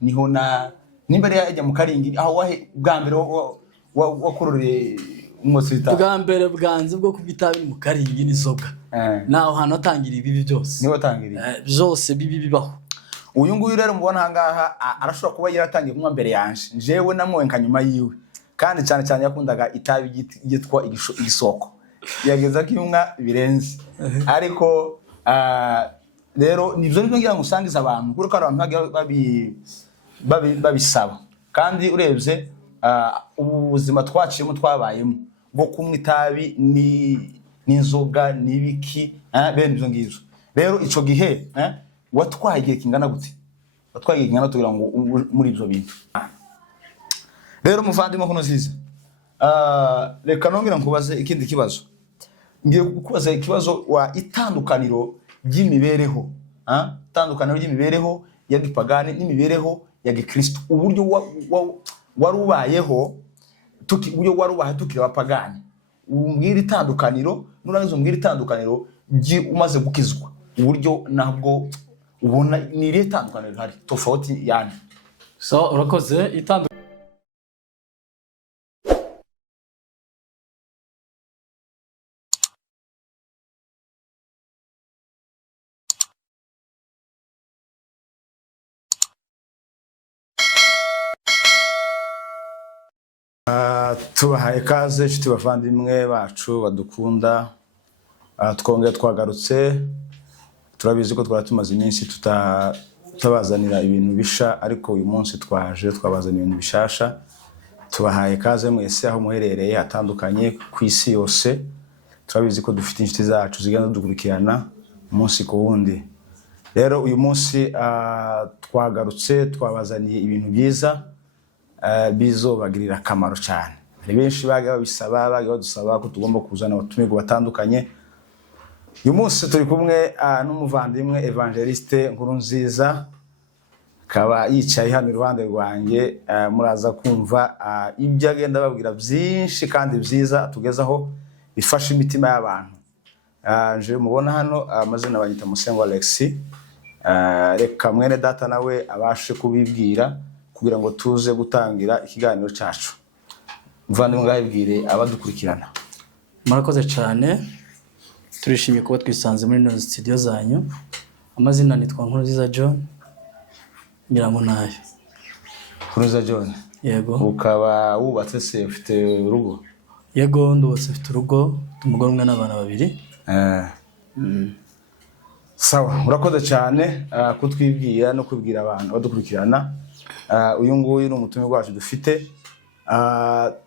niho na nimba yajya mu Karingi aho wahe bwa mbere wakururiye umwotsi w'itabi bwa mbere bwanze bwo kubitabi mu Karingi n'inzoga naho hano atangira ibi byose niho atangiriye byose bibi bibaho. Uyu nguyu rero mubona hangaha arashobora kuba yaratangiye kunywa mbere yanje jewe namwenka nyuma yiwe kandi cyane cyane yakundaga itabi gitwa igisoko yageza kiyumwa birenze ariko rero nivyo ngira ngo usangiza abantu kuko abantu babisaba kandi urebye ubuzima twaciyemo twabayemo bwo kunywa itabi n'inzoga n'ibiki bene ibyo ngivyo rero ico gihe watwaye igihe kingana gute watwaye igihe kingana tugira ngo muri ibyo bintu rero muvandimwe kuno ziza reka nongera nkubaze ikindi kibazo ngiye kukubaza ikibazo wa itandukaniro ry'imibereho itandukaniro ry'imibereho ya gipagani n'imibereho ya gikristo uburyo warubayeho uburyo warubaye tukira abapagani umbwira itandukaniro nurangiza umbwira itandukaniro umaze gukizwa uburyo nabwo ubona ni irihe tandukaniro hari tofauti yani so urakoze tubahaye kaze inshuti bavandimwe bacu badukunda twongeye twagarutse turabizi ko twatumaze iminsi tutabazanira ibintu bisha ariko uyu munsi twabazanira ibintu bishasha tubahaye kaze mwese aho muherereye atandukanye ku isi yose turabizi ko dufite inshuti zacu zigenda dukurikirana umunsi ku wundi rero uyu munsi twagarutse twabazaniye ibintu byiza bizobagirira akamaro cyane benshi bagiye badusaba ko tugomba kuzana abatumirwa batandukanye uyu munsi turi kumwe n'umuvandimwe Evangeliste Nkurunziza akaba yicaye hano iruhande rwanjye muraza kumva ibyo agenda babwira byinshi kandi byiza tugezaho bifasha imitima y'abantu nje mubona hano amazina banyita Musengo Alexis reka mwene data nawe abashe kubibwira kugira ngo tuze gutangira ikiganiro cyacu muvandimwe ngabibwire abadukurikirana. Murakoze cyane turishimye kuba twisanze muri no studio zanyu amazina nitwa Nkurunziza John ngira ngo nayo Nkurunziza John yego ukaba wubatse se ufite urugo yego ndubatse ufite urugo umugore umwe n'abana babiri sawa urakoze cyane kutwibwira no kubwira abantu badukurikirana uyu nguyu n'umutumire wacu dufite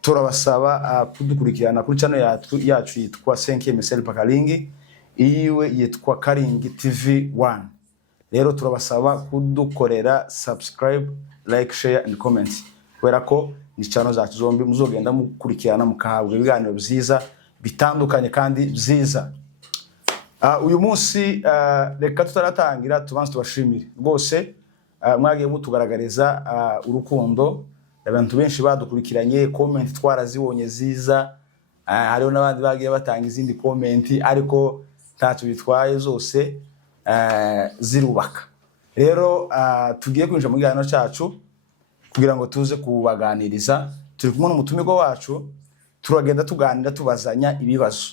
turabasaba kudukurikirana kuri channel yacu yitwa 5e Michel Pakalingi iyiwe yitwa Karingi TV 1 rero turabasaba kudukorera subscribe like share and comment kubera ko ni channel zacu zombi muzogenda mukurikirana mukahabwa ibiganiro byiza bitandukanye kandi byiza uyu munsi reka tutaratangira tubanze tubashimire rwose mwagiye mutugaragariza urukundo abantu benshi badukurikiranye comment twarazibonye ziza hariho n'abandi bagiye batanga izindi comment ariko ntacyo bitwaye zose zirubaka rero tugiye kwinjira mu kiganiro cyacu kugira ngo tuze kubaganiriza turi kumwe n'umutumirwa wacu turagenda tuganira tubazanya ibibazo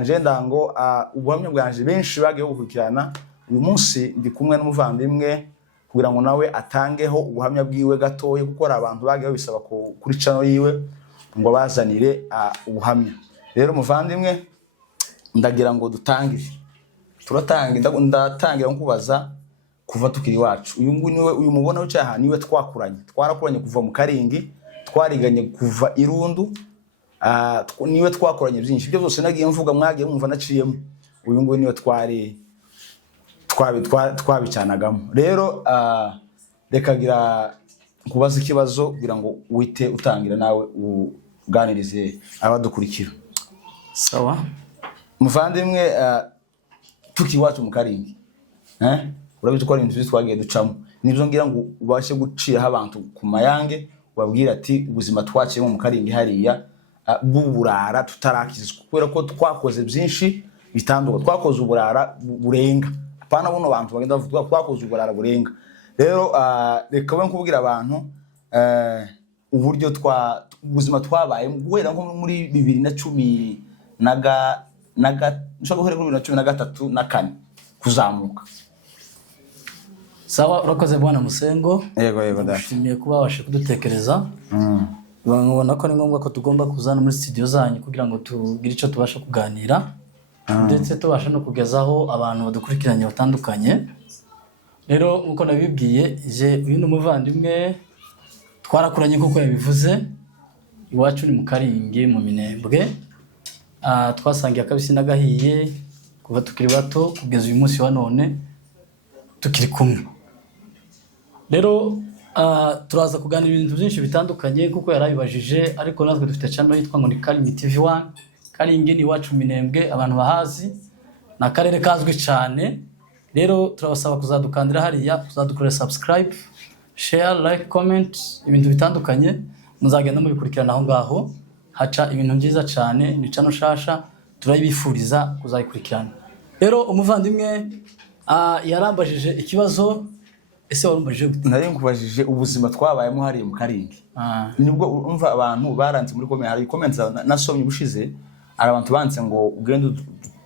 nje ndango ubuhamya bwanje benshi bagiye gukurikirana uyu munsi ndi kumwe n'umuvandimwe kugira ngo nawe atangeho ubuhamya bwiwe gatoye gukora abantu bagiye bisaba kuri channel yiwe ngo bazanire ubuhamya rero muvandimwe ndagira ngo dutangire ndatangira nkubaza kuva tukiri wacu uyu nguyu niwe uyu mubona ucaha niwe twarakuranye kuva mu Karingi twariganye kuva Irundu niwe twakoranye byinshi byo byose nagiye mvuga mwagiye mwumva naciyemo uyu nguyu niwe twabicanagamo rero rekagira kubaza ikibazo kugira ngo wite utangira nawe uganirize abadukurikira sawa muvandimwe tukiwacu mu Karingi urabizi ko ari ibintu twagiye ducamo nibyo ngira ngo ubashe guciraho abantu ku mayange ubabwira ati ubuzima twaciyemo mu Karingi hariya bw'uburara tutarakizwa kubera ko twakoze byinshi bitandukanye twakoze uburara burenga apana buno bantu bagenda bavuga twakoze uburara burenga rero reka we nkubwira abantu uburyo ubuzima twabaye guhera nko muri 2010 nshaka guhera muri 2013 na 4 kuzamuka. Sawa, urakoze bwana Musengo. Yego data. Nshimiye kuba washe kudutekereza. Ubona ko ni ngombwa ko tugomba kuzana muri studio zanyu kugira ngo tugire icyo tubasha kuganira. Ndetse tubasha no kugezaho abantu badukurikiranye batandukanye. Rero uko nabibwiye je uyu n'umuvandimwe twarakuranye kuko yabivuze. Iwacu ni mu Karingi mu Minembwe. Twasangiye akabisi nagahiye kuva tukiri bato kugeza uyu munsi wa none tukiri kumwe. Rero turaza kuganira ibintu byinshi bitandukanye kuko yarabibajije, ariko natwe dufite channel yitwa ngo ni Karingi TV1. Karingi ni iwacu Minembwe, abantu bahazi na karere kazwi cyane. Rero turabasaba kuzadukandira hariya, kuzadukorera subscribe, share, like, comment, ibintu bitandukanye muzagenda mubikurikirana aho ngaho. Haca ibintu byiza cyane, ni channel shasha turayibifuriza kuzayikurikirana. Rero umuvandimwe yarambajije ikibazo. Ese warumbajije gute? Nari nkubajije ubuzima twabayemo hari mu Karingi. Nibwo umva abantu baranze muri comment, hari comments nasomye bushize, abantu banditse ngo ugende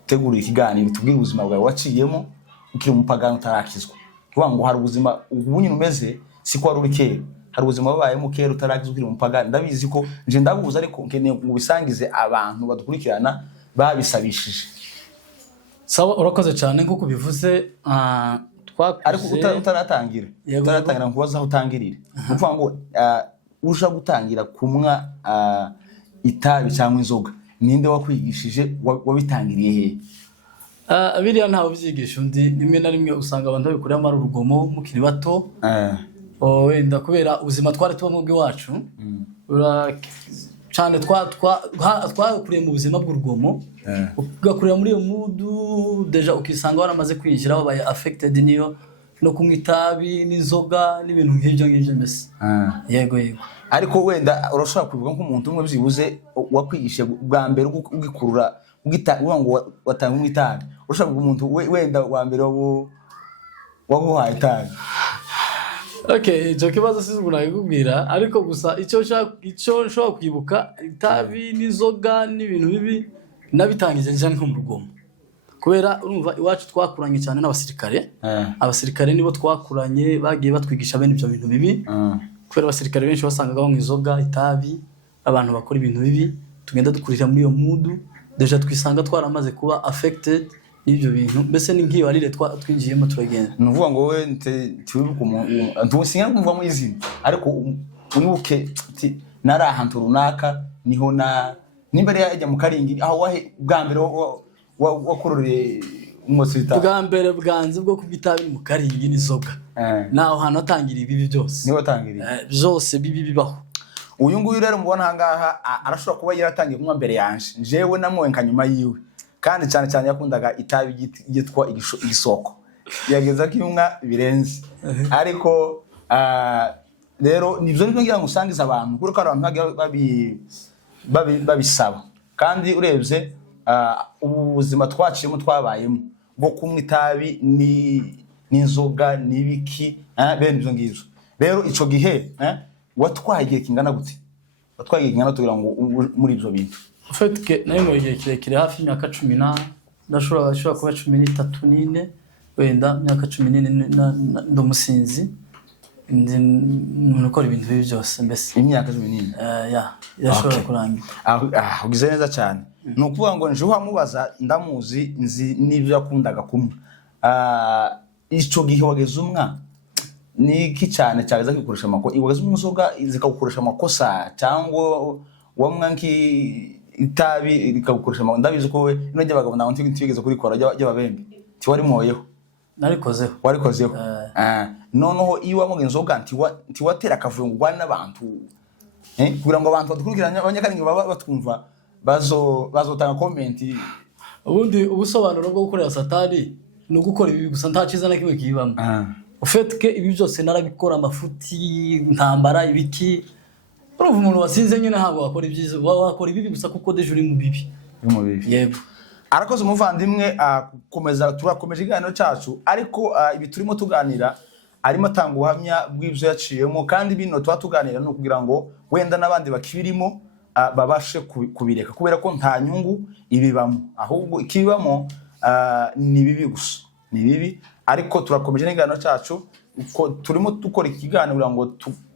utegura ikiganiro tubwire ubuzima bwawe waciyemo ukiri umupagano utarakizwa. Kuvuga ngo hari ubuzima ubu nyine umeze siko wari uri kera. Hari ubuzima babayemo kera utarakizwa ukiri umupagano. Ndabizi ko nje ndabuza, ariko nkeneye ngo bisangize abantu badukurikirana babisabishije. Sawa, urakoze cyane nkuko bivuze. Ariko utaratangira nkubaza aho utangirira. Kuvuga ngo usha gutangira kumwa itabi cyangwa inzoga, ninde wakwigishije, wabitangiriye he? Biriya ntawe byigisha undi. Rimwe na rimwe usanga abantu babikorera amara urugomo mukiri bato. Wenda kubera ubuzima twari tubamo bw'iwacu cyane twakuriye mu buzima bw'urugomo, ugakurira muri iyo mudu deja ukisanga waramaze kwinjira wabaye affected niyo no kunywa itabi n'inzoga n'ibintu nk'ibyo mbese. Yego. Ariko wenda urashobora kuvuga nk'umuntu umwe byibuze wakwigishe bwa mbere ugikurura ngo watanga itabi. Urashobora kuvuga umuntu wenda wa mbere waguhaye itabi. Okay, icyo kibazo sizuguna kukubwira, ariko gusa icyo nshobora kwibuka itabi n'inzoga n'ibintu bibi nabitangije nje nko mu rugomo. Kubera urumva iwacu twakuranye cyane n'abasirikare. Abasirikare nibo twakuranye bagiye batwigisha bene ibyo bintu bibi. Kubera abasirikare benshi basangaga mu inzoga, itabi, abantu bakora ibintu bibi, tugenda dukurira muri iyo mudu deja twisanga twaramaze kuba affected n'ibyo bintu. Mbese ni nkiyo arire twinjiyemo turagenda. Nuvuga ngo we tiwibuka umuntu ntusinga kumva mu izina, ariko unibuke nari ahantu runaka niho nimba yajya mu Karingi aho wahe bwa mbere wakororeye umusita. Bwa mbere bwanze bwo kubitabi mu Karingi n'inzoga. Naho hano atangiriye ibi byose. Niwe atangiriye. Byose bibi bibaho. Uyu nguyu rero mubona hangaha arashobora kuba yaratangiye kunywa mbere yanje. Jewe namwenka nyuma yiwe. Kandi cyane yakundaga itabi yitwa igisoko. Yageza kiyumwa birenze. Ariko rero nivyo ngira ngo usangiza abantu kuko abantu babisaba. Kandi urebye ubuzima twaciyemo twabayemo bwo kunywa itabi n'inzoga n'ibiki bene ibyo ngibyo. Rero ico gihe watwaye igihe kingana gute? Watwaye igihe kingana tugira ngo muri ibyo bintu. Fetke nayo mu gihe kirekire hafi imyaka 10 ndashobora kuba 13 n'ine, wenda imyaka 14 ndumusinzi nukora ibintu bibi byose mbese imyaka 14. Yashobora kurangira. Ugize neza cyane. Nukuvuga ngo nje wamubaza ndamuzi nzi n'ibyo yakundaga kumwe. Ico gihe wageze umwa niki cyane cyageza kwikoresha wageze umuzoga zikagukoresha amakosa cyangwa wamwanki itabi rikagukoresha ndabizi ko we none bagabo nawo ntigeze kurikora y'ababembe ti wari moyeho. Narikozeho. Warikozeho. Noneho iyo wamuga inzoga nti watera akavuyo ngwana n'abantu kugira ngo abantu badukurikiranya abanyakaringi baba batwumva bazotanga comment. Ubundi ubusobanuro bwo gukorera satani no gukora ibi gusa nta ciza na kimwe kibamo. Ufetke ibi byose narabikora amafuti ntambara ibiki. Urumva umuntu wasinze nyine ntabwo wakora ibyiza, wakora ibibi gusa kuko deje uri mu bibi. Yego. Arakoze umuvandimwe turakomeje iganiro cyacu, ariko ibi turimo tuganira arimo atanga ubuhamya bw'ibyo yaciyemo, kandi bino tuba tuganira no kugira ngo wenda n'abandi bakibirimo babashe kubireka, kubera ko nta nyungu ibibamo, ahubwo ikibamo ni bibi gusa, ni bibi. Ariko turakomeje n'ingano cyacu uko turimo dukora ikiganiro ngo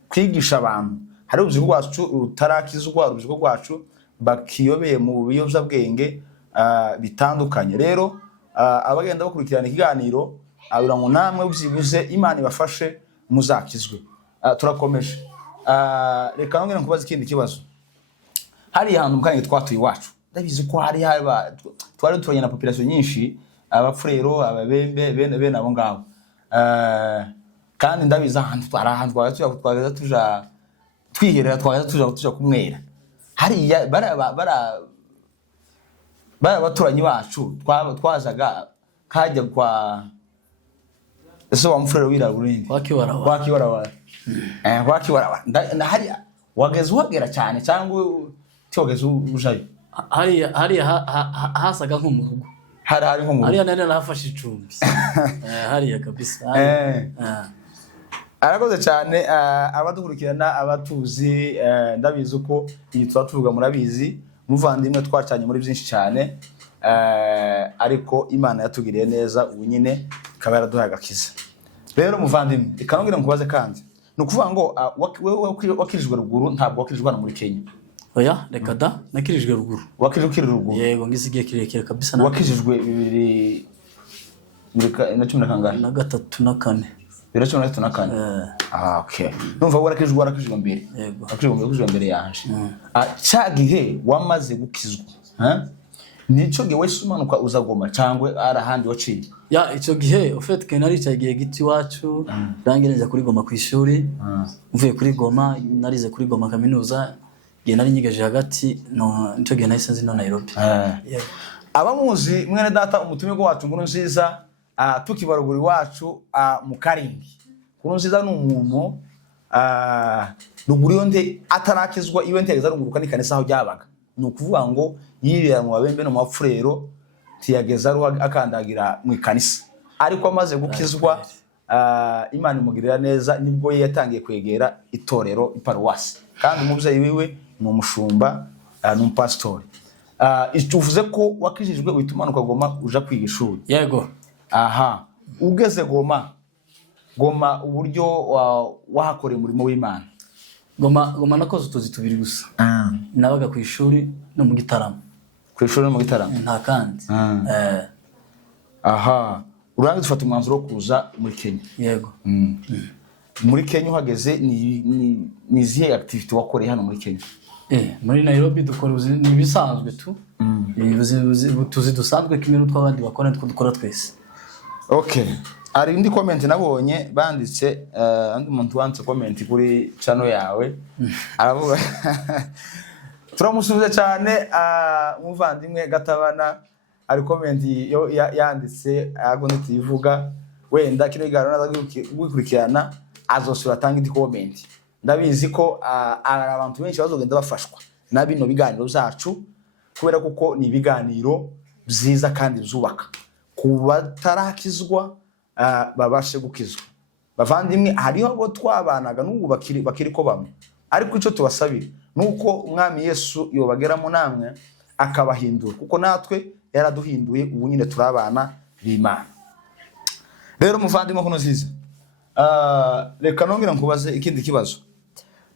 kwigisha abantu hari urubyiruko rwacu rutarakizwa, urubyiruko rwacu bakiyobeye mu biyobyabwenge bitandukanye. Rero abagenda bakurikirana ikiganiro abira ngo namwe byibuze Imana ibafashe muzakizwe. Turakomeje. Reka nongere nkubaza ikindi kibazo. Hari ahantu mukanye twatuye iwacu, ndabizi ko hari twari turanye na population nyinshi, abapfurero, ababembe, bene abo ngabo. Kandi ndabizi ahantu twageza tuja twiherera, twageza tuja kumwera. Hari bara baturanyi bacu twazaga kajya kwa ese wa mfurero wira uringi wakiwarawa hari wageze uhagera cyane cyangwa cyogeze ujayo. Hari hasaga nko mu rugo, hari nko mu hari nane nafashe icumbi hari kabisa. Arakoze cyane abadukurikirana abatuzi, ndabizi uko iyi twatuvuga murabizi, muvandimwe twacanye muri byinshi cyane, ariko Imana yatugiriye neza ubu nyine ikaba yaraduhaye agakiza. Rero muvandimwe ikanongera nkubaze kandi nukuvuga ngo wewe wakirijwe ruguru, ntabwo wakirijwe hano muri Kenya? Oya, reka da, nakirijwe ruguru. Wakirijwe ruguru? Yego, ngisigiye kirekire kabisa. Wakijijwe 2013 na 4 okay. Numva warakijwe mbere. Yego. Wakijwe mbere yanje. Cyagihe wamaze gukizwa, nico gihe wese umanuka uzagoma cyangwe arahandi waciye? Ya icyo gihe ufite kenari cyagiye giti wacu, rangirenza kuri Goma ku ishuri, mvuye kuri Goma narize kuri Goma kaminuza, gihe nari nyigeje hagati no nico gihe nahise nzi no Nairobi. Abamuzi mwene data umutumirwa wacu Nkuru Nziza, tukibaruguri wacu mu Karingi. Nkuru Nziza ni umuntu ruguru yonde atarakizwa, iwe ntegeza runguruka ni kanisa aho byabaga. Ni ukuvuga ngo yibera mu babembe no mu mapfurero tiyageza ruha akandagira mu kanisa, ariko amaze gukizwa Imana imugirira neza, nibwo yatangiye kwegera itorero iparuwasi, kandi umubyeyi wiwe ni umushumba n'umupastori. Icuvuze ko wakijijwe uhitumanuka Goma uja kwiga ishuri? Yego. Aha, ugeze Goma uburyo wahakoreye umurimo w'Imana? Goma nakoze utuzi tubiri gusa. Nabaga ku ishuri no mu Gitaramo. Ku ishuri no mu Gitaramo? Nta kandi. Aha, urangiza ufata umwanzuro wo kuza muri Kenya? Yego. Muri Kenya uhageze ni izihe activity wakoreye hano muri Kenya? Muri Nairobi dukora ibisanzwe tu. Tuzi dusanzwe kimwe n'utwabandi bakora nitwo dukora twese. Okay. Ari indi comment nabonye banditse, andi muntu wanditse comment kuri channel yawe, aravuga turamusubiza cyane umuvandimwe Gatabana, ari comment yanditse agonye tivuga wenda kino garo naza gukurikirana azosura tanga indi comment. Ndabizi ko abantu benshi bazogenda bafashwa na bino biganiro byacu, kubera kuko ni biganiro byiza kandi byubaka kuba tarakizwa babashe gukizwa. Bavandimwe hariho abo twabanaga n'ubu bakiri ko bamwe, ariko icyo tubasabira nuko umwami Yesu yobageramo namwe akabahindura, kuko natwe yaraduhinduye, ubu nyine turabana b'Imana. Rero muvandimwe Nkuru Nziza, reka nongera nkubaze ikindi kibazo.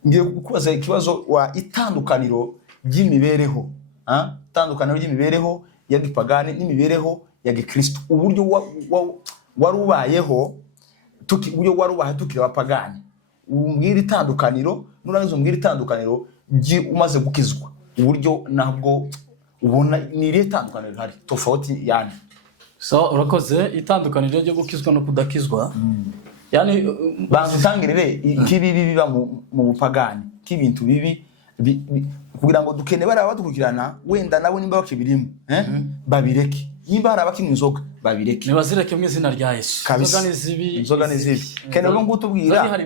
Ngiye kukubaza ikibazo wa itandukaniro ry'imibereho, itandukaniro ry'imibereho ya gipagani n'imibereho ya gikristo, uburyo warubayeho uburyo warubaye tukira abapagani. Umbwira itandukaniro, nurangiza umbwira itandukaniro umaze gukizwa, uburyo nabwo ubona ni irihe tandukaniro hari tofauti yani? So urakoze, itandukaniro ryo gukizwa no kudakizwa, yani bazutangirire kibibi biba mu bupagani, kibintu bibi kugira ngo dukene bara badukurikirana wenda nabo nimba bakibirimo babireke, nimba hari abakinywa inzoga babireke, nibazireke mu izina rya Yesu. Inzoga ni zibi. Kenero ngo tubwira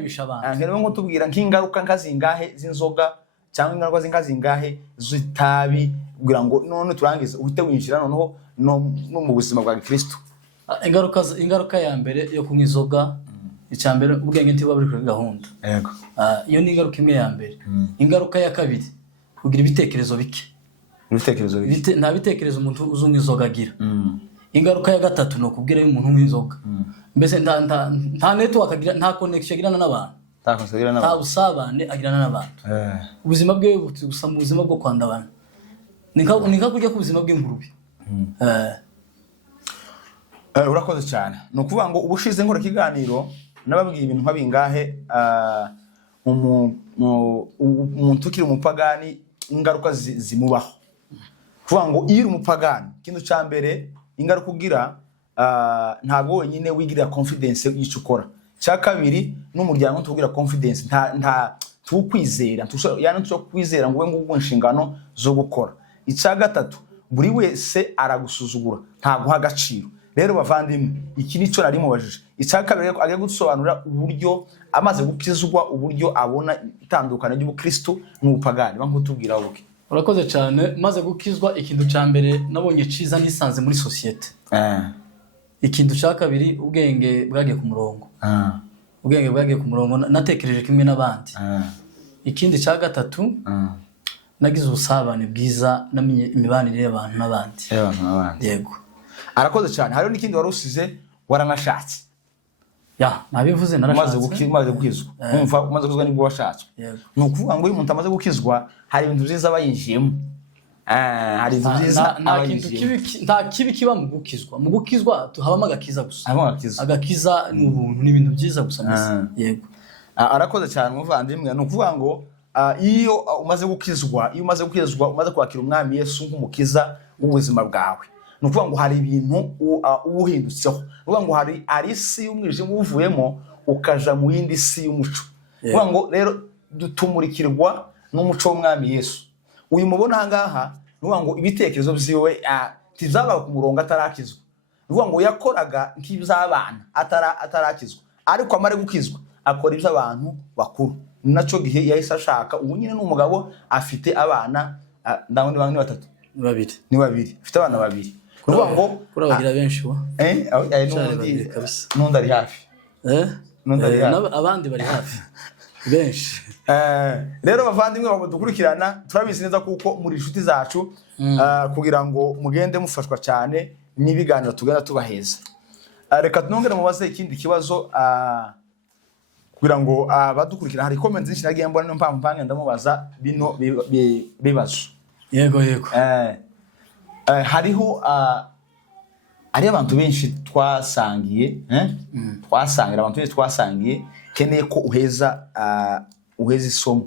kenero ngo tubwira nk'ingaruka nkazingahe z'inzoga cyangwa ingaruka zingahe z'itabi, kugira ngo none turangize uhite winjira noneho no mu buzima bwa Kristo. Ingaruka ya mbere yo kunywa inzoga, icyambere ubwenge ntibuba buri kuri gahunda. Yego. Iyo ni ingaruka imwe ya mbere. Ingaruka ya kabiri kugira ibitekerezo bike. Ibitekerezo bike. Nta bitekerezo umuntu uzumva inzoga agira. Ingaruka ya gatatu no kubwira y'umuntu w'inzoga. Mbese nta network agira, nta connection agirana n'abantu. Nta busabane agirana n'abantu. Ubuzima bwe gusa mu buzima bwo kwandabana. Nika kujya ku buzima bw'ingurube. Urakoze cyane. No kuvuga ngo ubushize nkora kiganiro nababwiye ibintu nk'abingahe umuntu ukiri umupagani ingaruka zimubaho. Kuvuga ngo iyo umupagani kintu cya mbere ingaruka ugira ntabwo wenyine wigirira confidence y'icyo ukora. Cya kabiri n'umuryango tugira confidence nta tukwizera yani kwizera ngo ngo inshingano zo gukora. Icya gatatu buri wese aragusuzugura nta guha agaciro. Rero bavandimwe iki nico nari mubajije. Icya kabiri agiye gusobanura uburyo amaze gukizwa uburyo abona itandukana ry'ubukristo n'ubupagani bankutubwira ubuke. Urakoze cyane. Maze gukizwa ikintu cya mbere nabonye ciza nisanze muri societe. Ikintu cya kabiri ubwenge bwagiye ku murongo. Ubwenge bwagiye ku murongo natekereje kimwe n'abandi. Ikindi cya gatatu nagize ubusabane bwiza namenye imibanire y'abantu n'abandi. Yego. Arakoze cyane. Hariho n'ikindi warusize waranashatse. Nabivuze narashatse. Maze gukizwa. Umva umaze gukizwa nibwo washatse. No kuvuga ngo uyu muntu amaze gukizwa hari ibintu byiza bayinjiyemo. Hari ibintu byiza nta kibi kiba mu gukizwa. Mu gukizwa habamo agakiza gusa. Agakiza ni ubuntu n'ibintu byiza gusa mbese. Yego. Arakoze cyane muvandimwe. No kuvuga ngo iyo umaze gukizwa, umaze kwakira umwami Yesu nk'umukiza w'ubuzima bwawe. Nukuvuga ngo hari ibintu ubuhindutseho. Nukuvuga ngo hari isi y'umwijima uvuyemo ukaja mu yindi si y'umuco. Nukuvuga ngo rero dutumurikirwa n'umuco w'umwami Yesu. Uyu mubona hangaha nukuvuga ngo ibitekerezo byiwe tizabaga ku murongo atarakizwa. Nukuvuga ngo yakoraga nk'iby'abana atarakizwa. Ariko amare gukizwa akora iby'abantu bakuru. Naco gihe yahise ashaka ubu nyine n'umugabo afite abana ndabona bamwe batatu. Ni babiri. Afite abana babiri. Kuvuga ngo kurabagira benshi wa n'undi ari hafi. Abandi bari hafi benshi. Rero bavandimwe bamudukurikirana turabizi neza kuko muri inshuti zacu kugira ngo mugende mufashwa cyane n'ibiganiro tugenda tubaheza. Reka tunongere mubaze ikindi kibazo kugira ngo badukurikirana. Hari comments nyinshi nagiye mbona no mpamvu ndamubaza bino bibazo. Yego. Hariho ari abantu benshi twasangiye abantu benshi twasangiye keneye ko uheza isomo.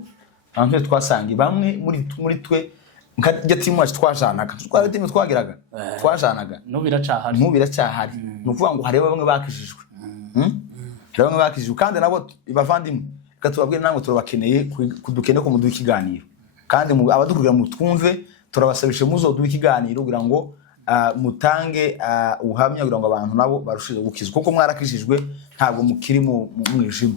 Abantu benshi twasangiye bamwe muri twe nkajya timu wacu twajanaga n'ubiracyahari. Nukuvuga ngo hari bamwe bakijijwe. Hari bamwe bakijijwe kandi nabo bavandimwe reka tubabwire namwe turabakeneye kudukeneye ko muduha ikiganiro. Kandi abadukurira mu twumve turabasabishe muzoduha ikiganiro kugira ngo mutange ubuhamya kugira ngo abantu nabo barushije gukizwa kuko mwarakijijwe ntabwo mukiri mu mwijima.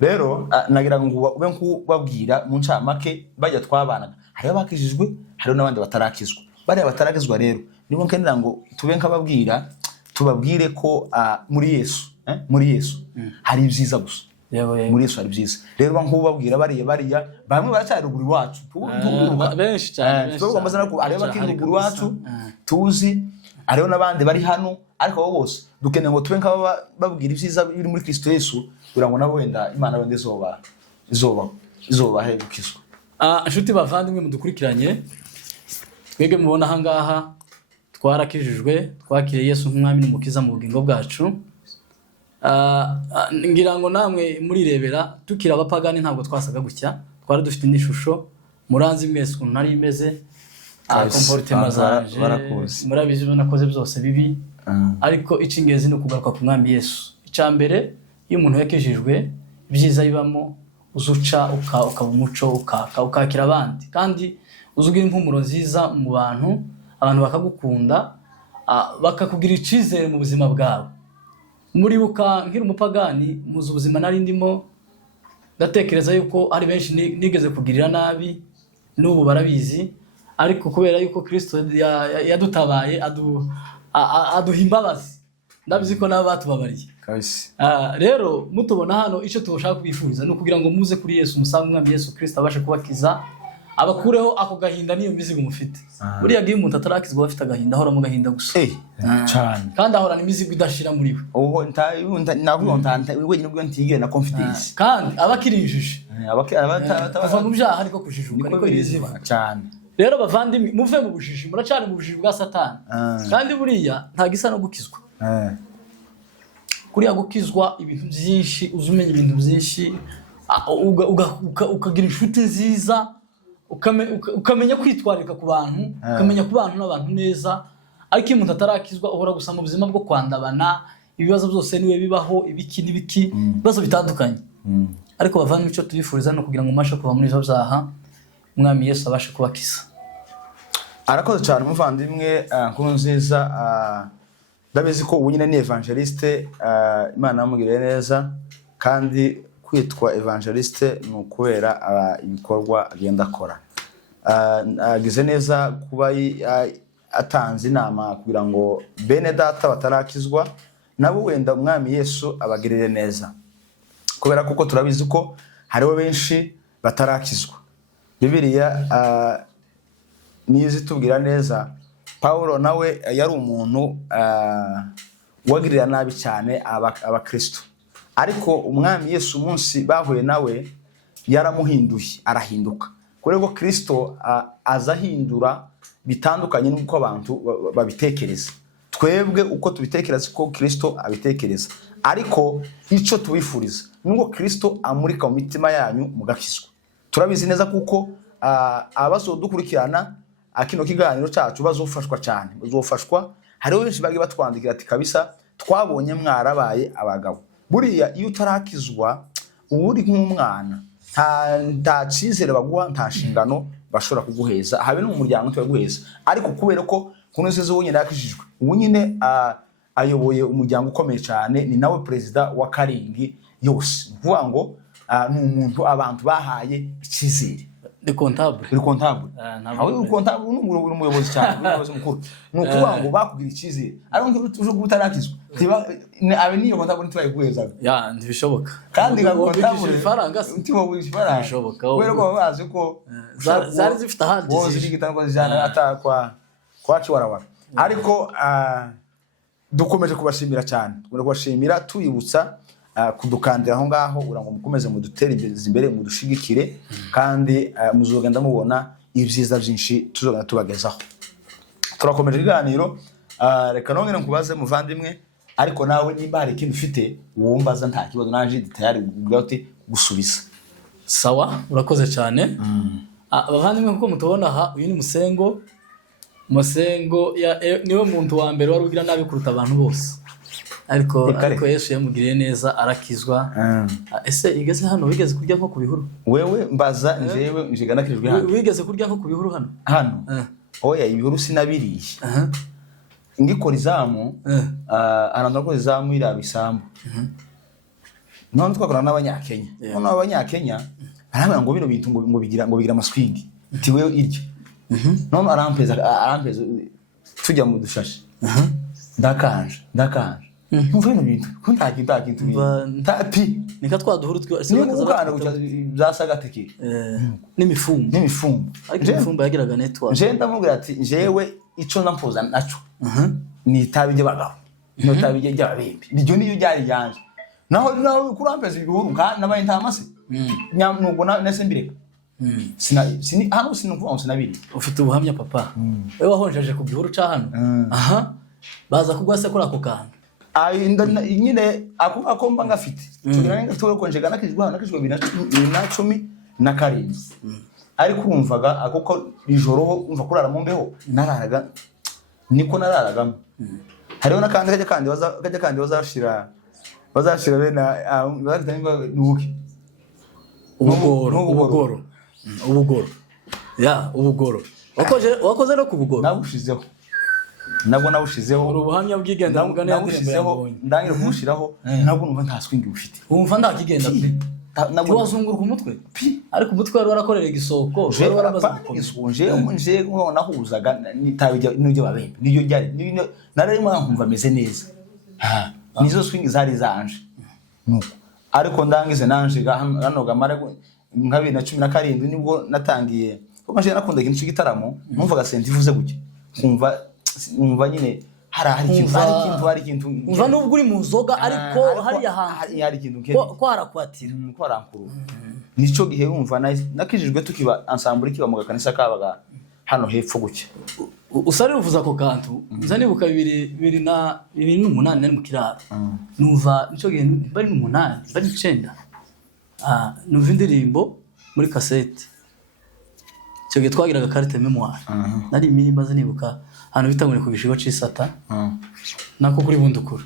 Rero nagira ngo ube nkubabwira mu ncamake bajya twabanaga hari abakijijwe hari n'abandi batarakizwa. Bari batarakizwa rero nibo nkenera ngo tube nkababwira tubabwire ko muri Yesu hari ibyiza gusa. Muri Yesu hari byiza. Rero nkubabwira bariya bamwe baracyari ruguru iwacu. Benshi cyane. Tugomba ko ari bakiri ruguru iwacu tuzi ariho nabandi bari hano ariko abo bose dukeneye ngo tube nkababwira ibyiza biri muri Kristo Yesu kugira ngo nabo wenda Imana wende izoba he gukizwa. Inshuti bavandimwe mudukurikiranye twege mubona hangaha twarakijijwe twakiriye Yesu nk'umwami n'umukiza mu bugingo bwacu. Ngira ngo namwe murirebera tukira abapagani ntabwo twasaga gutya. Twari dufite n'ishusho muranzi mwese ukuntu nari imeze comportement zanje murabizi nakoze byose bibi. Ariko icingezi no kugaruka ku mwami Yesu. Icambere iyo umuntu yakijijwe ibyiza bibamo uzuca ukaba umuco ukakira abandi kandi uzugira impumuro nziza mu bantu abantu bakagukunda bakakugira icizere mu buzima bwawe. Muribuka ngira umupagani muzi ubuzima nari ndimo ndatekereza yuko ari benshi nigeze kugirira nabi n'ubu barabizi ariko kubera yuko Kristo yadutabaye aduha imbabazi ndabizi ko nabo batubabariye kabisa. Rero mutubona hano icyo tubashaka kubifuriza ni ukugira ngo muze kuri Yesu, musange umwami Yesu Kristo abashe kubakiza, abakureho ako gahinda n'iyo mizigo mufite. Buriya gihe umuntu atarakizwa afite agahinda, ahora mu gahinda gusa cyane, kandi ahorana imizigo idashira muri we. ubu wenyine ubwo ntigire na confidence, kandi abakirinjije kuva mu byaha ariko kujijuka ariko yiziva cyane. Rero bavandimwe, muve mu bujiji, muracana mu bujiji bwa Satani. Kandi buriya nta gisa no gukizwa. Kuriya gukizwa ibintu byinshi, uzumenya ibintu byinshi, ukagira inshuti nziza, ukamenya kwitwarika ku bantu, ukamenya kubana n'abantu neza. Ariko iyo umuntu atarakizwa uhora gusa mu buzima bwo kwandabana, ibibazo byose niwe bibaho, ibiki n'ibiki, ibibazo bitandukanye. Ariko bavandimwe, icyo tubifuriza no kugira ngo umashe kuva muri izo byaha, umwami Yesu abashe kubakiza. Arakoze cyane umuvandimwe nkuru nziza. Ndabizi ko ubu nyine ni evangeliste, Imana yamugiriye neza, kandi kwitwa evangeliste ni ukubera ibikorwa agenda akora. Agize neza kuba atanze inama kugira ngo bene data batarakizwa nabo wenda umwami Yesu abagirire neza, kubera kuko turabizi ko hariho benshi batarakizwa. Bibiliya nizi tubwira neza, Paulo nawe yari umuntu wagirira nabi cyane abakristo, ariko umwami Yesu umunsi bahuye nawe yaramuhinduye, arahinduka. Kubera ko Kristo azahindura bitandukanye n'uko abantu babitekereza. Twebwe uko tubitekereza ko Kristo abitekereza, ariko icyo tubifuriza nuko Kristo amurika mu mitima yanyu mugakizwa. Turabizi neza kuko abazodukurikirana akino kiganiro cyacu bazofashwa cyane, bazofashwa. Hariho benshi bagi batwandikira ati kabisa twabonye mwarabaye abagabo. Buriya iyo utarakizwa uri nk'umwana, nta cyizere baguha, nta shingano bashobora kuguheza, habe no mu muryango twaguheza. Ariko kubera ko kunezeza uwo nyine yakijijwe, uwo nyine ayoboye umuryango ukomeye cyane, ni nawe president wa Karingi yose. Vuga ngo ni umuntu abantu bahaye icyizere. Le comptable. Le comptable n'umuyobozi cyane, umuyobozi mukuru. Nukuvuga ngo bakubwira icyizere. Ariko uje gutarakizwa. Abe niyo comptable ntitwayiguheza. Ntibishoboka. Kandi comptable ifaranga utima w'ifaranga. Bishoboka. Kubera ko bazi ko zari zifite ahandi zigitangwa zijana atakwa kiwarawara. Ariko dukomeje kubashimira cyane. Kubashimira tuyibutsa kudukandira aho ngaho ura ngo mukomeze mudutere imbere, mudushigikire, kandi muzogenda mubona ibyiza byinshi tuzogenda tubagezaho. Turakomeje iganiro. Reka nongere nkubaze muvandimwe, ariko nawe nimba hari ikintu ufite wumbaza nta kibazo, naje tayari gusubiza. Sawa, urakoze cyane. Abavandimwe kuko mutubona aha, uyu ni Musengo niwe muntu wa mbere wari ugira nabi kuruta abantu bose. Ariko Yesu yamugiriye neza arakizwa. Ese igeze hano wigeze kurya nko ku bihuru? Wewe mbaza njewe njiganakijwe hano. Wigeze kurya nko ku bihuru hano? Hano. Oya, ibihuru sinabiriye. Ngikora izamu, aranda ko izamu irabisambu. None twakorana n'abanyakenya. None abanyakenya arambira ngo bino bintu ngo bigira amaswingi. Ati wewe irye. None arampeza tujya mu dushashi. Ndakanje. Mvuye no bintu ko ntakintu tapi nika twaduhuru byasagateke n'imifumbo ariko imifumbo yagiraga netwa je ndamubwira ati jewe ico ndampuza naco ni tabije bagabo no tabije ry'abembe iryo niyo ryari yanje naho kurampeza ibihuru nabaye ntamase nubwo nese mbireka sini hano sinuvuga sinabiri. Ufite ubuhamya papa, wewe wahonjeje ku bihuru ca hano baza kugwase kuri ako kantu nyine ako mba ngafite tugira ngo konjega nakijwe 2017 ariko urumvaga ako ijoro umva kurara mu mbeho nararaga niko nararagamo. Hariho nakandi kandi bazashira bena nuki ubugoro wakoze no kubugoro nabwo nawushizeho ubuhamya bwigenda mugane nawushizeho ndangira kumushiraho nabwo numva nta swingi ufite umva ndakigenda nabwo wazunguruka umutwe ariko umutwe wari warakorera igisoko wari warabaza nje nahuzaga nitabijya n'ibyo babembe niyo ryari nararimo nkumva meze neza nizo swing zari zanje nuko ariko ndangize nanje hano gamara nka 2017 nibwo natangiye kuko nje nakunda ikintu cy'igitaramo numvaga senti ivuze gutya kumva nyine hari ikintu umva nubwo uri mu nzoga ariko hari hari ikintu ko harakwatira ko harankuru nico gihe umva nakijijwe tukiba ensemble kiba mu gakanisa kabaga hano hepfo gutya usari uvuza ko kantu uzanibuka 2008 nari mu kiraro numva nico gihe bari mu 8 bari 9 numva indirimbo muri cassette cyo gihe twagiraga carte memoire nari maze nibuka hano bitangure ku bishigo c'isata nako kuri bundukura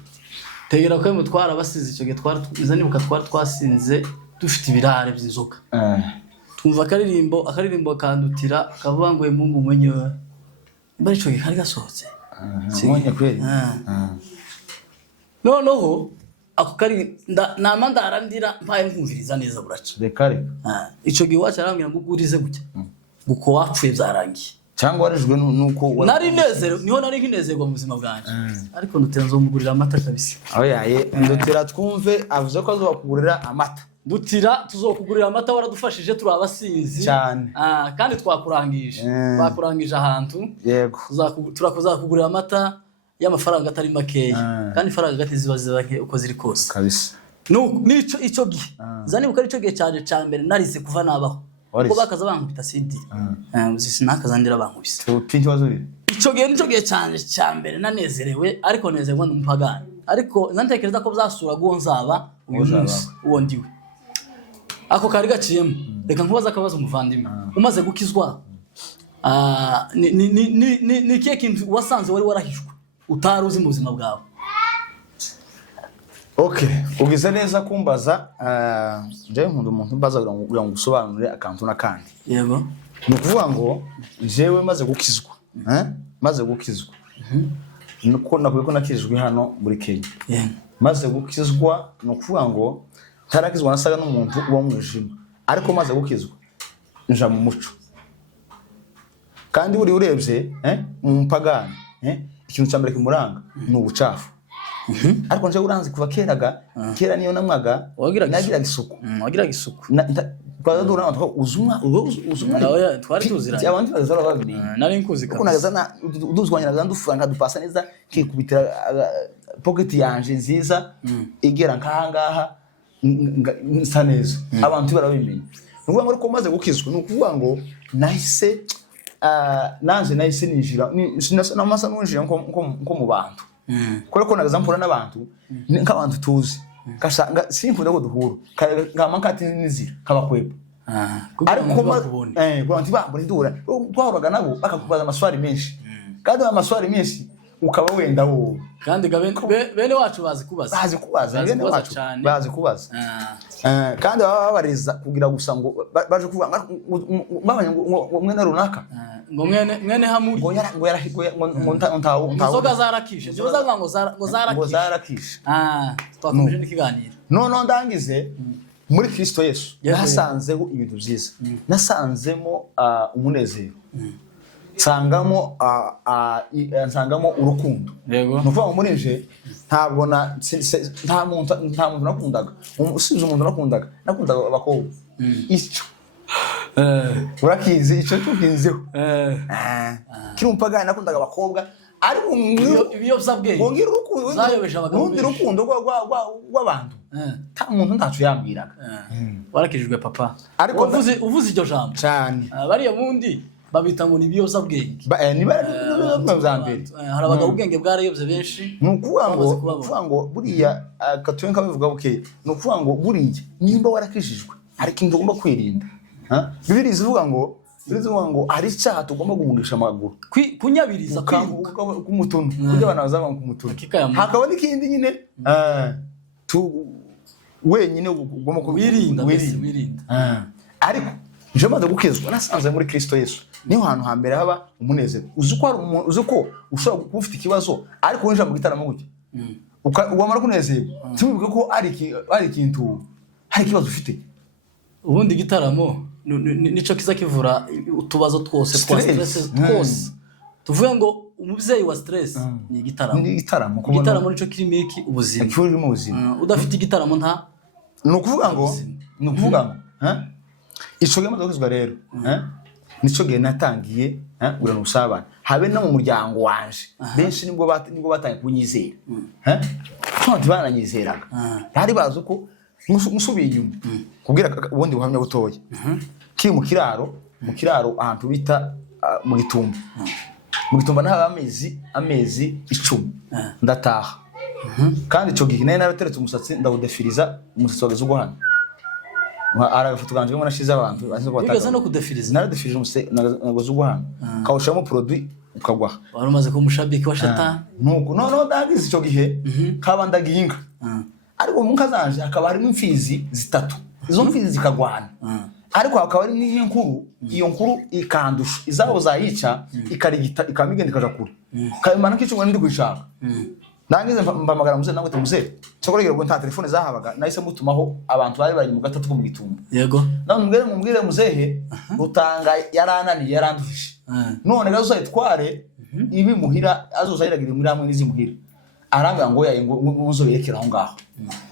tegera ko mutwara basize icyo gihe twazanibuka twasinze dufite ibirare by'inzoga twumva akaririmbo kandutira kavuga ngo Mungu mwenyewe bari cyo gihe gasohotse mwenye kweli noneho ako kari namanda arandira mpaye nkumviriza neza buraca rekare icyo gihe wacu arambwira ngo ugurize gutya guko wapfuye byarangiye cyangwa warijwe nuko nari nezero niho nari nkinezerwa mu buzima bwanje ariko nutenzo mugurira amata kabisa aho yaye ndutira twumve avuze ko azokugurira amata dutira tuzokugurira amata waradufashije turi abasinzi cyane kandi twakurangije ahantu yego turakuzakugurira amata y'amafaranga atari makeya kandi faranga gati ziba uko ziri kose kabisa nico ico gihe zanibuka ari cyo gihe cya mbere narise kuva nabaho ko bakaza bankubita CD sinakazandira bankubise ico gihe cyane cya mbere nanezerewe ariko nezerwa n'umupagani ariko nantekereza ko byasura gonzaba uyu munsi uwo ndiwe ako kari gaciyemo reka nkubaza akabazo umuvandimwe umaze gukizwa ni kiye kintu wasanze wari warahishwe utaruzi mu buzima bwawe Okay, ugize neza kumbaza je nkunda umuntu mbaza kugira ngo usobanure akantu nakandi. Yego. Nukuvuga ngo jewe maze gukizwa, maze gukizwa. Nuko nakuye ko nakijijwe hano muri Kenya. Maze gukizwa nukuvuga ngo tarakizwa nasaga n'umuntu uwo mwijima. Ariko maze gukizwa nja mu muco. Kandi buri urebye mu mpagani, ikintu cyambere kimuranga ni ubucafu. Ariko nje uranzi kuva kera niyo namwaga nagira isuku wagira isuku kwa dura natwo uzumwa nawe twari tuziranye abandi bazara babiri nari nkuzi kuko nagazana uduzwanya ndufanga dupasa neza kikubitira pocket yanje nziza igera nkahangaha nsa neza abantu barabimenya nukuvuga ngo maze gukizwa nukuvuga ngo nahise nahise ninjira namasa nunjira nko mu bantu kore ko nagazampura n'abantu nk'abantu tuzi kashanga simfuza ko duhura ngamankati n'inzira kabakweba ariko abantu bambura ndura twahoraga nabo bakakubaza amaswari menshi kandi amaswari menshi ukaba wenda wo kandi bene wacu bazi kubaza bene wacu bazi kubaza kandi babariza kugira gusa ngo baje kuvuga mwene runaka ngo mwene hamuri ngo yarahigwe ngo ntawo zoga zarakishe byo bazavuga ngo zarakishe twakomeje n'ikiganiro no ndangize muri Kristo Yesu nasanzeho ibintu byiza nasanzemo umunezero nsangamo urukundo nuvuga ngo muri nje ntabwo nta muntu nakundaga usize umuntu nakundaga abakobwa icyo urakizi icyo tukinzeho kiri umupagani nakundaga abakobwa ari ibiyobwabwenge ngira urukundo zayobeje abagabo urukundo rw'abantu nta muntu ntacu yambwiraga warakijijwe papa ariko uvuze iryo jambo cyane bariya bundi babita ngo nibiyobwabwenge ni bazambere hari abagabo ubwenge bwarayobye benshi nukuvuga ngo buriya katuye nkabivuga bukeye nukuvuga ngo buriya nimba warakijijwe ariko ngomba kwirinda Bibiliya ivuga ngo ari icyaha tugomba guhungisha amaguru kunyabiriza ku mutuntu kujya abantu bazaba ku mutuntu hakaba n'ikindi nyine wenyine ugomba wirinda ariko nje maze gukizwa nasanze muri Kristo Yesu niho hantu hambere haba umunezero uzi ko ushobora kuba ufite ikibazo ariko winjira mu gitaramo gutya uwamara kunezerwa tubivuge ko ari ikintu hari ikibazo ufite ubundi gitaramo nico kiza kivura utubazo twose twose tuvuye ngo umubyeyi wa stress ni igitaramo. Ni igitaramo. Igitaramo nico kirimo iki ubuzima. Kiri mu buzima. Udafite igitaramo nta nukuvuga ngo ico gema dokezwa rero nico gihe natangiye urana usabana habe no mu muryango wanje benshi nibwo batangiye kunyizera ntabwo bananyizeraga bari bazi uko musubiye inyuma kubwira ubundi buhamya butoya kiri mu kiraro ahantu bita mu gitumba naha amezi 10 ndataha kandi ico gihe narateretse umusatsi ndawudefiriza umusatsi wageze ugwa hano aragafoto kanje ngo nashize abantu azi ko bataka bigaza no kudefiriza naradefirije umusatsi nageze ugwa hano kawushamo produit ukagwa wari umaze ko mushabiki wa shatani nuko no ndagize ico gihe kaba ndaginga ariko mu kazanje hakaba harimo imfizi zitatu izo mfizi zikagwana ariko hakaba ari n'inkuru iyo nkuru ikandusha izabo zayica ikarigita ikamigenda ikaja kure kabimana kicu ngo ndi kwishaka nangize mbamagara muze nangwe tumuze cyokoregera ngo nta telefone zahabaga nahise mutumaho abantu bari bari mu gatatu ko mu gitumba yego namubwire muzehe rutanga yarananiye yarandufishe none gazo yitware ibi muhira azozayiragira muri hamwe n'izimuhira aranga ngo yaye ngo muzoberekera aho ngaho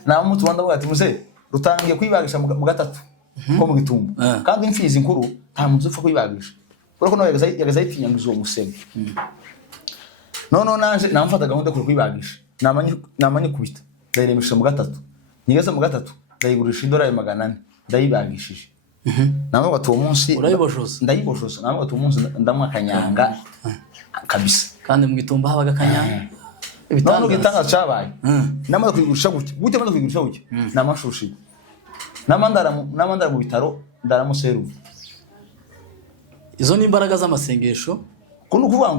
na mutubanda bwa ati muze rutangiye kwibagisha mu gatatu ko mu gitumba kandi imfizi nkuru nta muntu upfa kwibagisha urako no yagaza yitinya ngo uzo museme no nanje namfata gahunda ko kwibagisha namanyi kubita ndayiremisha mu gatatu nyigeze mu gatatu ndayigurisha $400 ndayibagishije namwe batuwo munsi ndayiboshoza namwe batuwo munsi ndamwa kanyanga kabisa kandi mu gitumba habaga kanyanga ibitano gitanga cyabaye namaze kwigurisha gute maze kwigurisha gute namashushi namandara mu bitaro ndaramuseru izo ni imbaraga z'amasengesho kuno kuvuga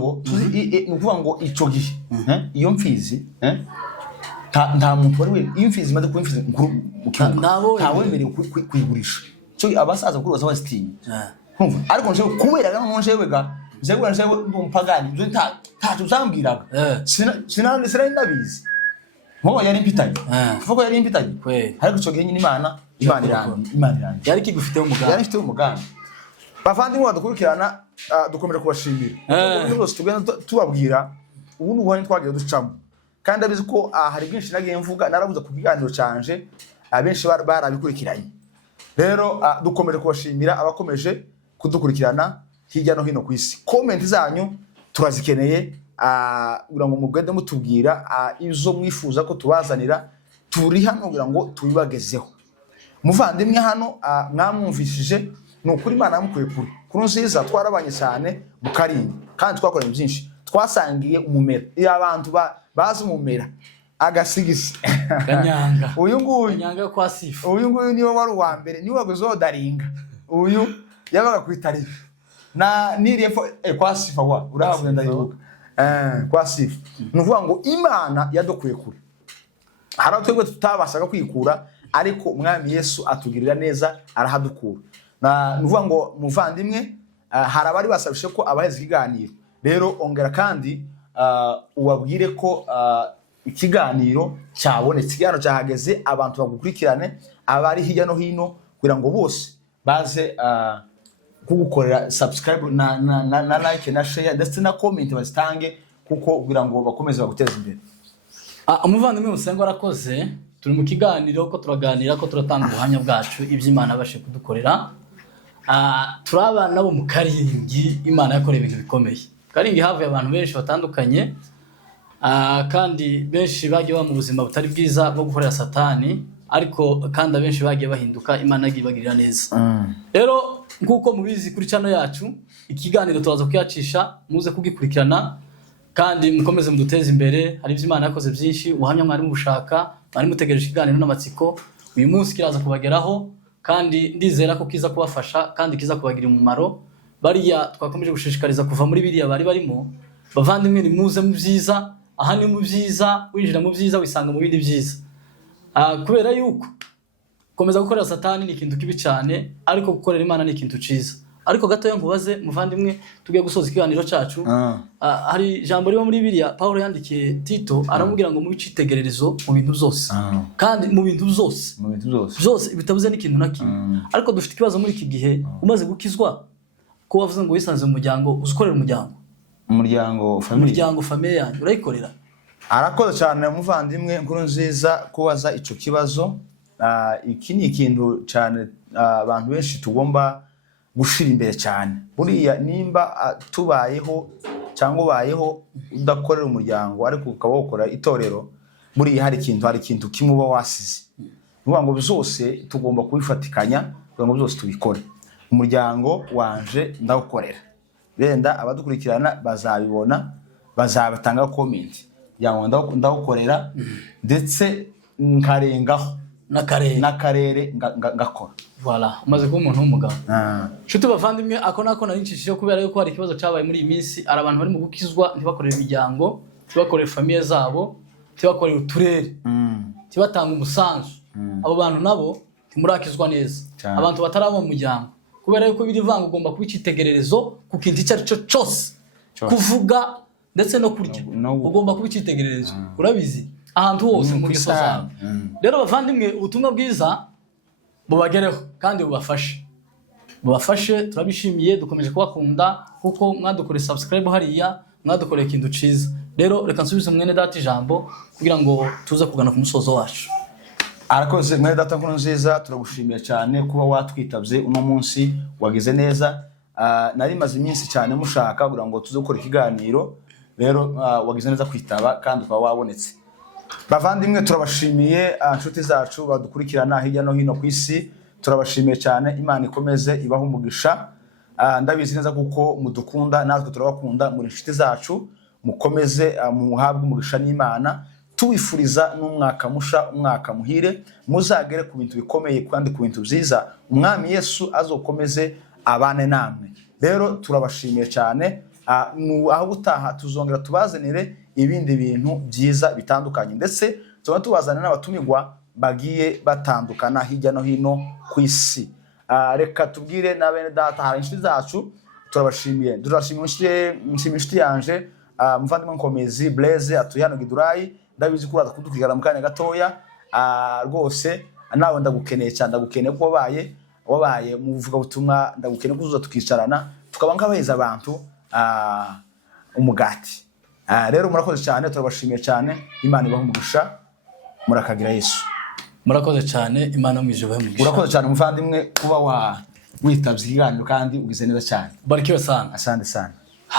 ngo ico gihe iyo mfizi nta muntu wari iyo mfizi maze kuba mfizi nkuru ntawemerewe kwigurisha cyo abasaza kuri baza basitinya ariko nje kubera gano njewe ndumupagani nje ntacu zambwiraga sinari ndabizi nko yari impitanye kuvuga yari impitanye ariko ico gihe nyine imana irandi yari kigufiteho umugambi bavandimwe badukurikirana dukomera kubashimira rwose tugenda tubabwira ubu n'ubuhanye twagiye ducamo kandi abizi ko hari byinshi nagiye mvuga narabuze ku kiganiro canje abenshi barabikurikiranye rero dukomere kubashimira abakomeje kudukurikirana hirya no hino ku isi comment zanyu turazikeneye kugira ngo mugende mutubwira izo mwifuza ko tubazanira turi hano kugira ngo tubibagezeho muvandimwe hano mwamwumvishije nukuri Imana yamukuye kuri nziza twarabanye cyane mu Karingi kandi twakoranye byinshi twasangiye umumera iyo abantu bazi umumera agasigisi kanyanga uyu nguyu kanyanga kwa sifa uyu nguyu niwe wari uwa mbere niwe wagozodaringa uyu yabaga kwitarifa na niriye kwa sifa wa urahabwe ndayibuka kwa sifa nuvuga ngo Imana yadukuye kure hari twebwe tutabashaga kwikura ariko umwami Yesu atugirira neza arahadukura nuvuga ngo muvandimwe hari abari basabishe ko abaheze ikiganiro rero ongera kandi ubabwire ko ikiganiro cyabonetse ikiganiro cyahageze abantu bagukurikirane abari hirya no hino kugira ngo bose baze kugukorera subscribe na like na share ndetse na comment bazitange kuko kugira ngo bakomeze baguteza imbere umuvandimwe Musengo arakoze turi mu kiganiro ko turaganira ko turatanga ubuhamya bwacu iby'Imana bashe kudukorera turabana nabo mu Karingi Imana yakoreye ibintu bikomeye Karingi havuye abantu benshi batandukanye kandi benshi bagiye ba mu buzima butari bwiza bwo gukorera satani ariko kandi abenshi bagiye bahinduka Imana yagiye bagirira neza rero nkuko mubizi kuri channel yacu ikiganiro turaza kuyacisha muze kugikurikirana kandi mukomeze muduteze imbere hari iby'Imana yakoze byinshi ubuhamya mwari mubushaka mwari mutegereje ikiganiro n'amatsiko uyu munsi kiraza kubageraho kandi ndizera ko kiza kubafasha kandi kiza kubagira umumaro bariya twakomeje gushishikariza kuva muri biriya bari barimo bavandimwe ni muze mu byiza aha ni mu byiza winjira mu byiza wisanga mu bindi byiza kubera yuko komeza gukorera satani ni ikintu kibi cyane ariko gukorera Imana ni ikintu ciza ariko gatoya nkubaze muvandimwe tugiye gusoza ikiganiro cyacu hari ijambo riba muri biriya Paulo yandikiye Tito aramubwira ngo mu bicitegererezo mu bintu byose kandi mu bintu byose bitabuze n'ikintu na kimwe ariko dufite ikibazo muri iki gihe umaze gukizwa ko wavuze ngo wisanze mu muryango uzukorera umuryango umuryango famille yanyu urayikorera. Arakoze cyane muvandimwe nkuru nziza kubaza ico kibazo. Iki ni ikintu cyane abantu benshi tugomba gushira imbere cyane. Buriya nimba tubayeho cyangwa ubayeho udakorera umuryango ariko ukaba ukora itorero, buriya hari ikintu kimuba wasize. Nuvuga ngo byose tugomba kubifatikanya kugira ngo byose tubikore. Umuryango wanje ndawukorera, benda abadukurikirana bazabibona, bazabatanga comment yango ndawukorera ndetse nkarengaho n'akarere ngakora. Voilà, umaze kuba umuntu w'umugabo. Shuti bavandimwe, ako nako narincishijeho kubera yuko hari ikibazo cyabaye muri iyi minsi. Ari abantu bari mu gukizwa ntibakorera imiryango, ntibakorera famille zabo, ntibakorera uturere, ntibatanga umusanzu. Abo bantu nabo ntimurakizwa neza. Abantu bataraba mu muryango, kubera yuko biri vanga ugomba kubicitegererezo ku kintu icyo ari cyo cyose, kuvuga ndetse no kurya ugomba kubicitegererezo. Urabizi ahantu hose muri sosiyete. Rero bavandimwe, ubutumwa bwiza bubagereho kandi bubafashe. Turabishimiye, dukomeje kubakunda kuko mwadukoreye subscribe hariya, mwadukoreye ikintu ciza. Rero reka nsubize mwene data ijambo kugira ngo tuze kugana ku musozo wacu. Arakoze mwene data nkuru nziza, turagushimiye cyane kuba watwitabye uno munsi, wagize neza. Nari maze iminsi cyane mushaka kugira ngo tuze gukora ikiganiro, rero wagize neza kwitaba kandi ukaba wabonetse. Bavandimwe, turabashimiye inshuti zacu badukurikirana hirya no hino ku isi, turabashimiye cyane. Imana ikomeze ibaho umugisha. Ndabizi neza kuko mudukunda, natwe turabakunda, muri inshuti zacu. Mukomeze muhabwe umugisha n'Imana. Tuwifuriza n'umwaka musha, umwaka muhire, muzagere ku bintu bikomeye kandi ku bintu byiza. Umwami Yesu azokomeze abane namwe. Rero turabashimiye cyane. Aho gutaha tuzongera tubazanire ibindi bintu byiza bitandukanye, ndetse tuba tubazana n'abatumirwa bagiye batandukana hirya no hino ku isi. Reka tubwire na bene data, hari inshuti zacu turabashimiye. Turashimiye inshuti yanje muvandimwe Nkomezi Blaise atuye hano Gidurayi. Ndabizi ko uraza kudukurikirana mu kanya gatoya. Rwose nawe ndagukeneye cyane, ndagukeneye ko wabaye mu vuga butumwa, ndagukeneye kuzuza tukicarana tukaba nk'abaheza abantu umugati. Rero murakoze cyane, turabashimiye cyane. Imana ibaho umugisha, murakagira Yesu. Murakoze cyane, Imana mwije bahe umugisha. Urakoze cyane muvandimwe kuba witabye ikiganiro kandi ugize neza cyane. Barikiwe sana. Asante sana.